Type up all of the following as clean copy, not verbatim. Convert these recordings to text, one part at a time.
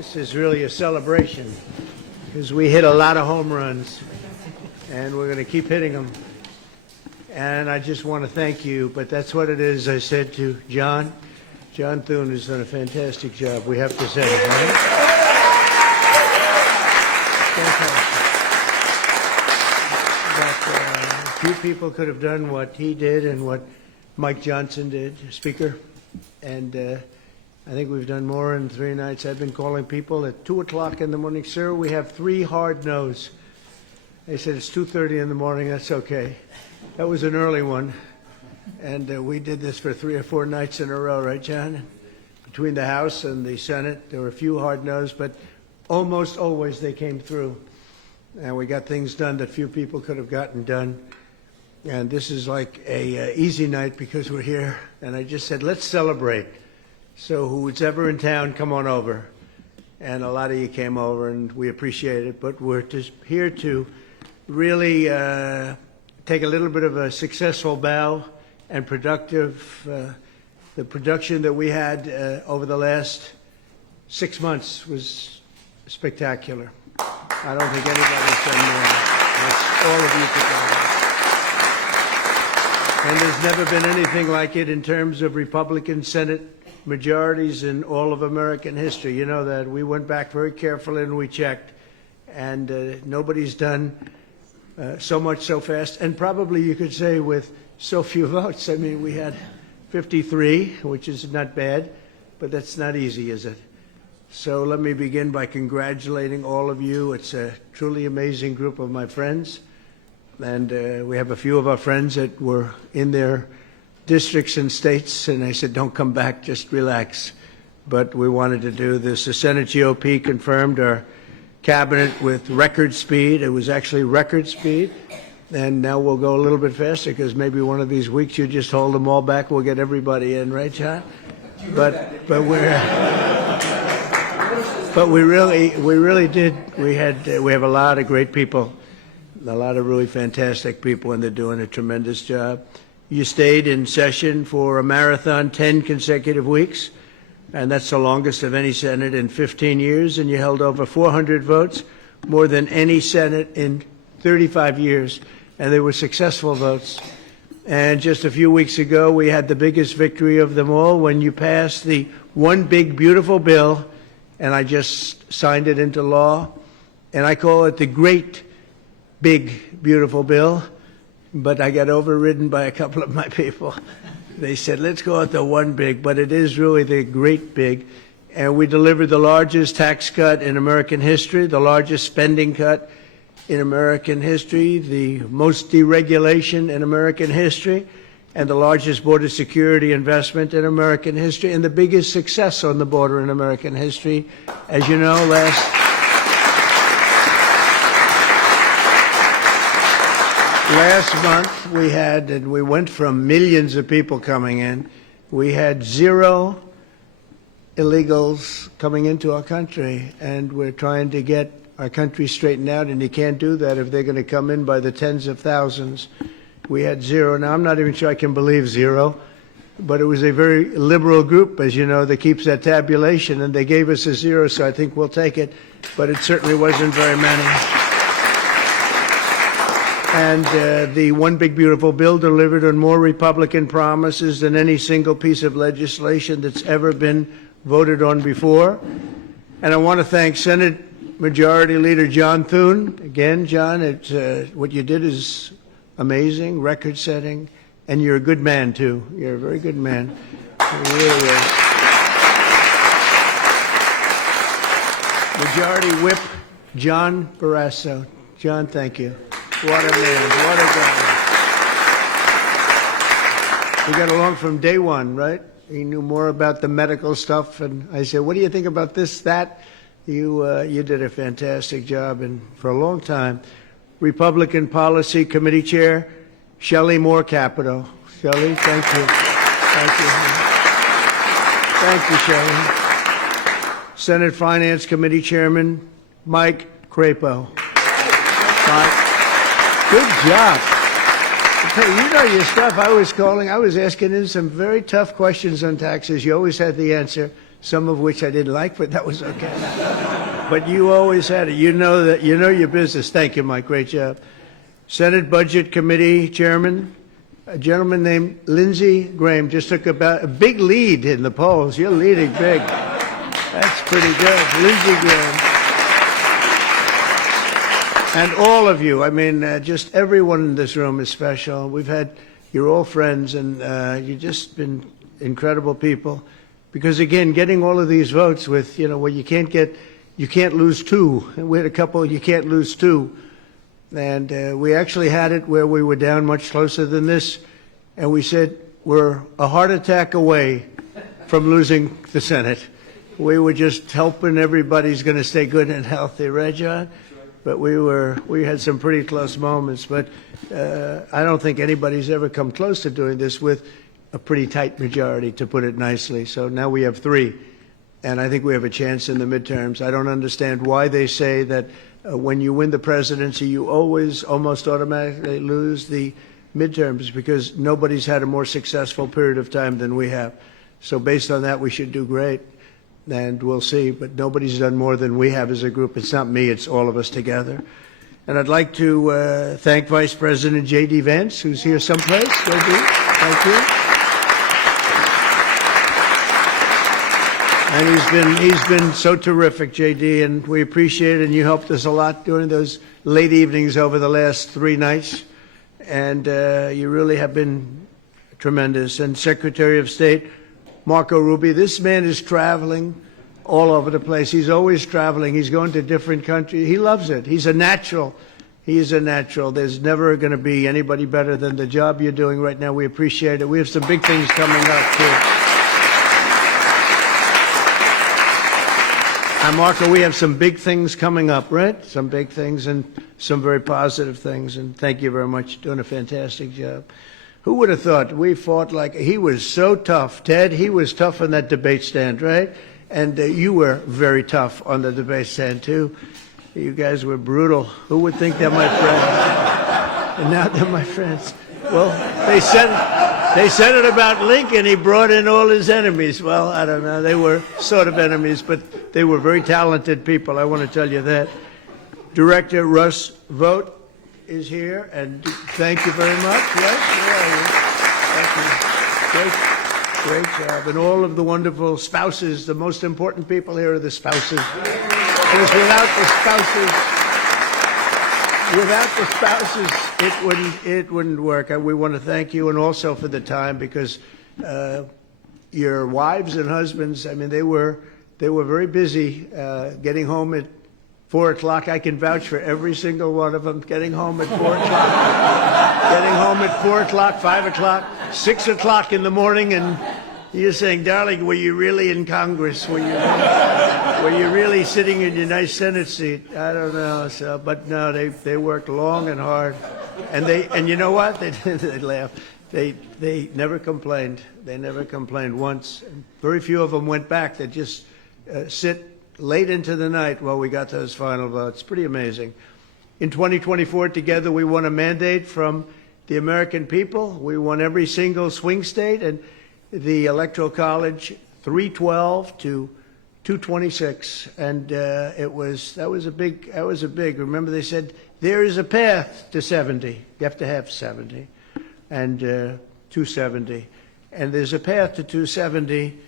This is really a celebration because we hit a lot of home runs and we're going to keep hitting them. And I just want to thank you, but that's what it is. I said to John Thune has done a fantastic job. We have to say it, right? But few people could have done what he did and what Mike Johnson did, Speaker. And I think we've done more in 3 nights. I've been calling people at 2 o'clock in the morning. Sir, we have 3 hard no's. They said it's 2:30 in the morning. That's okay. That was an early one. And we did this for 3 or 4 nights in a row, right, John? Between the House and the Senate, there were a few hard no's, but almost always they came through. And we got things done that few people could have gotten done. And this is like a easy night because we're here. And I just said, let's celebrate. So who's ever in town, come on over. And a lot of you came over, and we appreciate it. But we're just here to really take a little bit of a successful bow and productive. The production that we had over the last 6 months was spectacular. I don't think anybody's done more. That's all of you together. And there's never been anything like it in terms of Republican Senate majorities in all of American history. You know that. We went back very carefully and we checked. And nobody's done so much so fast. And probably you could say with so few votes. I mean, we had 53, which is not bad, but that's not easy, is it? So let me begin by congratulating all of you. It's a truly amazing group of my friends. And we have a few of our friends that were in their districts and states, and I said, don't come back, just relax. But we wanted to do this. The Senate GOP confirmed our cabinet with record speed. It was actually record speed. And now we'll go a little bit faster because maybe one of these weeks you just hold them all back. We'll get everybody in, right, John? But we really did. We have a lot of great people, a lot of really fantastic people, and they're doing a tremendous job. You stayed in session for a marathon 10 consecutive weeks, and that's the longest of any Senate in 15 years, and you held over 400 votes, more than any Senate in 35 years, and they were successful votes. And just a few weeks ago, we had the biggest victory of them all when you passed the One Big Beautiful Bill, and I just signed it into law, and I call it the Great Big Beautiful Bill. But I got overridden by a couple of my people. They said, let's go with the One Big, but it is really the Great Big. And we delivered the largest tax cut in American history, the largest spending cut in American history, the most deregulation in American history, and the largest border security investment in American history, and the biggest success on the border in American history. As you know, last month we went from millions of people coming in. We had 0 illegals coming into our country, and we're trying to get our country straightened out, and you can't do that if they're going to come in by the tens of thousands. We had 0. Now, I'm not even sure I can believe 0, but it was a very liberal group, as you know, that keeps that tabulation, and they gave us a 0, so I think we'll take it, but it certainly wasn't very many. And the One Big Beautiful Bill delivered on more Republican promises than any single piece of legislation that's ever been voted on before. And I want to thank Senate Majority Leader John Thune. Again, John, what you did is amazing, record-setting, and you're a good man, too. You're a very good man. You really are. Majority Whip John Barrasso. John, thank you. What a man. What a guy. We got along from day one, right? He knew more about the medical stuff, and I said, what do you think about this, that? You did a fantastic job, and for a long time, Republican Policy Committee Chair, Shelley Moore Capito. Shelley, thank you. Thank you. Thank you, Shelley. Senate Finance Committee Chairman, Mike Crapo. Mike, good job. You know your stuff. I was asking him some very tough questions on taxes. You always had the answer. some of which I didn't like, but that was okay. But you always had it. You know that. You know your business. Thank you, Mike. Great job. Senate Budget Committee Chairman, a gentleman named Lindsey Graham, just took about a big lead in the polls. You're leading big. That's pretty good, Lindsey Graham. And all of you. I mean, just everyone in this room is special. You're all friends, and you've just been incredible people. Because again, getting all of these votes with, where you can't lose two. We had a couple, you can't lose two. And we actually had it where we were down much closer than this. And we said, we're a heart attack away from losing the Senate. We were just hoping everybody's going to stay good and healthy, right, John? But we had some pretty close moments. But I don't think anybody's ever come close to doing this with a pretty tight majority, to put it nicely. So now we have three, and I think we have a chance in the midterms. I don't understand why they say that when you win the presidency, you always almost automatically lose the midterms, because nobody's had a more successful period of time than we have. So based on that, we should do great, and we'll see. But nobody's done more than we have as a group. It's not me, it's all of us together. And I'd like to thank Vice President J.D. Vance, who's here someplace. J.D., thank you. And he's been so terrific, J.D., and we appreciate it, and you helped us a lot during those late evenings over the last 3 nights, and you really have been tremendous. And Secretary of State Marco Rubio, this man is traveling all over the place. He's always traveling. He's going to different countries. He loves it. He's a natural. He is a natural. There's never going to be anybody better than the job you're doing right now. We appreciate it. We have some big things coming up, too. And Marco, we have some big things coming up, right? Some big things and some very positive things. And thank you very much. Doing a fantastic job. Who would have thought we fought like he was so tough, Ted? He was tough on that debate stand, right? And you were very tough on the debate stand too. You guys were brutal. Who would think they're my friends? And now they're my friends. Well, they said it about Lincoln. He brought in all his enemies. Well, I don't know. They were sort of enemies, but they were very talented people. I want to tell you that. Director Russ Vought is here, and thank you very much. Yes, thank you. Great job. And all of the wonderful spouses. The most important people here are the spouses. Because without the spouses, it wouldn't work. We want to thank you, and also for the time, because your wives and husbands, I mean, they were very busy getting home at 4 o'clock. I can vouch for every single one of them getting home at 4 o'clock, getting home at 4 o'clock, 5 o'clock, 6 o'clock in the morning, and you're saying, darling, were you really in Congress? Were you really sitting in your nice Senate seat? I don't know. So, but no, they worked long and hard, and you know what? They laugh. They never complained. They never complained once. Very few of them went back. They just sit late into the night while we got those final votes. Pretty amazing. In 2024, together, we won a mandate from the American people. We won every single swing state, and the Electoral College 312 to 226, and that was a big. Remember, they said there is a path to 70. You have to have 70, and 270, and there's a path to 270.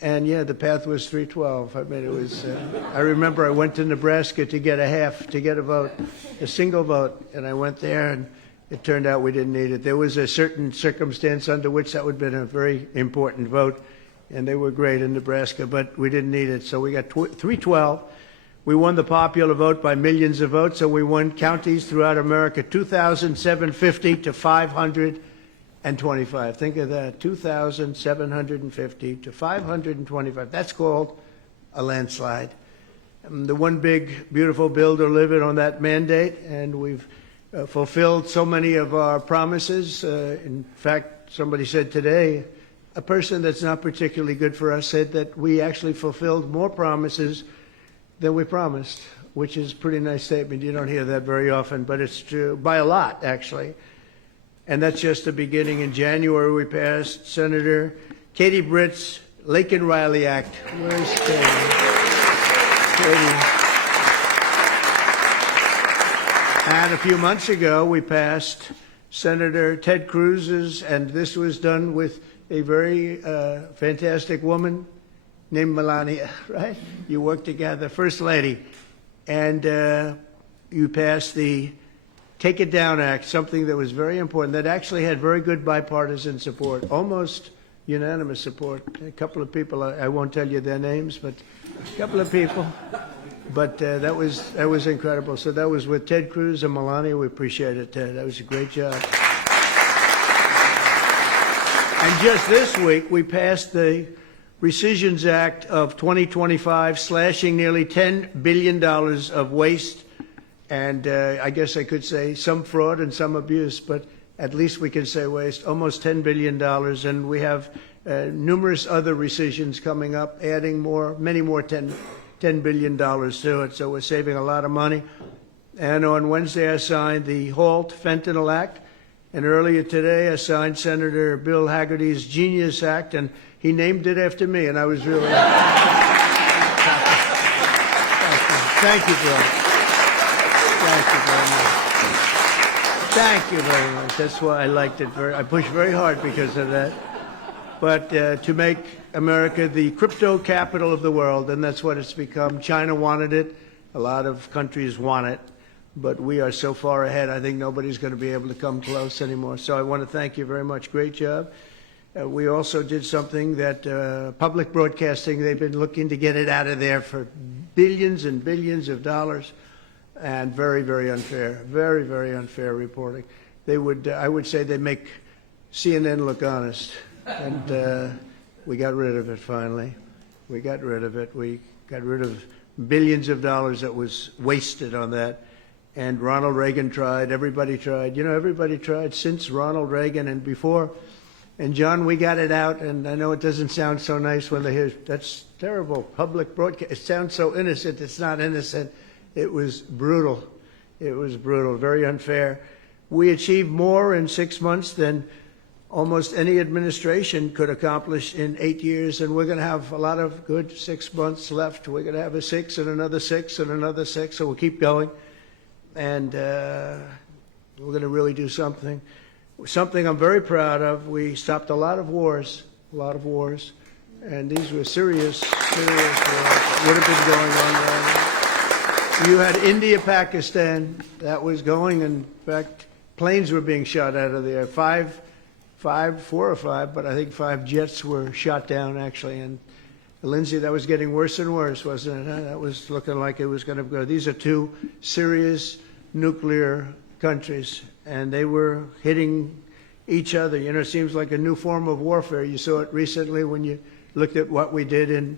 And yeah, the path was 312. I mean, it was. I remember I went to Nebraska to get a vote, a single vote, and I went there, and it turned out we didn't need it. There was a certain circumstance under which that would have been a very important vote, and they were great in Nebraska, but we didn't need it. So we got 312. We won the popular vote by millions of votes, so we won counties throughout America 2,750 to 525. Think of that, 2,750 to 525. That's called a landslide. The one big, beautiful bill delivered on that mandate, and we've fulfilled so many of our promises. In fact, somebody said today, a person that's not particularly good for us said that we actually fulfilled more promises than we promised, which is a pretty nice statement. You don't hear that very often, but it's true, by a lot, actually. And that's just the beginning. In January, we passed Senator Katie Britt's Laken Riley Act. Where's Katie? And a few months ago, we passed Senator Ted Cruz's, and this was done with a very fantastic woman named Melania, right? You worked together, First Lady, and you passed the Take It Down Act, something that was very important, that actually had very good bipartisan support, almost unanimous support. A couple of people, I won't tell you their names, but a couple of people. But that was incredible. So that was with Ted Cruz and Melania. We appreciate it, Ted. That was a great job. And just this week, we passed the Rescissions Act of 2025, slashing nearly $10 billion of waste. And I guess I could say some fraud and some abuse, but at least we can say waste, almost $10 billion. And we have numerous other rescissions coming up, adding many more $10 billion to it. So we're saving a lot of money. And on Wednesday, I signed the HALT Fentanyl Act. And earlier today, I signed Senator Bill Hagerty's Genius Act, and he named it after me, and I was really Thank you, Bill. Thank you very much. Thank you very much. That's why I liked it. I pushed very hard because of that. But to make America the crypto capital of the world, and that's what it's become. China wanted it. A lot of countries want it. But we are so far ahead, I think nobody's going to be able to come close anymore. So I want to thank you very much. Great job. We also did something that public broadcasting, they've been looking to get it out of there for billions and billions of dollars, and very, very unfair, very, very unfair reporting. They would, I would say they make CNN look honest. And we got rid of it finally. We got rid of it. We got rid of billions of dollars that was wasted on that. And Ronald Reagan tried. Everybody tried. You know, everybody tried since Ronald Reagan and before. And, John, we got it out. And I know it doesn't sound so nice when they hear, that's terrible, public broadcast. It sounds so innocent. It's not innocent. It was brutal. It was brutal, very unfair. We achieved more in 6 months than almost any administration could accomplish in 8 years, and we're going to have a lot of good 6 months left. We're going to have a 6 and another 6 and another 6, so we'll keep going. And we're going to really do something I'm very proud of. We stopped a lot of wars, and these were serious wars that would have been going on there. You had India, Pakistan, that was going. In fact, planes were being shot out of there. Four or five, but I think 5 jets were shot down, actually. And Lindsay, that was getting worse and worse, wasn't it? That was looking like it was going to go. These are 2 serious nuclear countries, and they were hitting each other. You know, it seems like a new form of warfare. You saw it recently when you looked at what we did in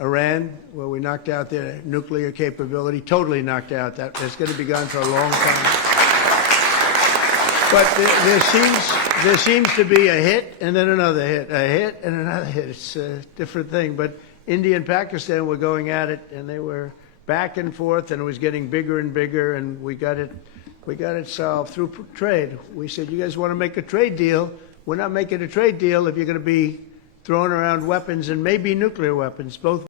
Iran, where we knocked out their nuclear capability, totally knocked out. That it's going to be gone for a long time. But there seems to be a hit and then another hit, a hit and another hit. It's a different thing. But India and Pakistan were going at it, and they were back and forth, and it was getting bigger and bigger, and we got it solved through trade. We said, you guys want to make a trade deal? We're not making a trade deal if you're going to be throwing around weapons, and maybe nuclear weapons, both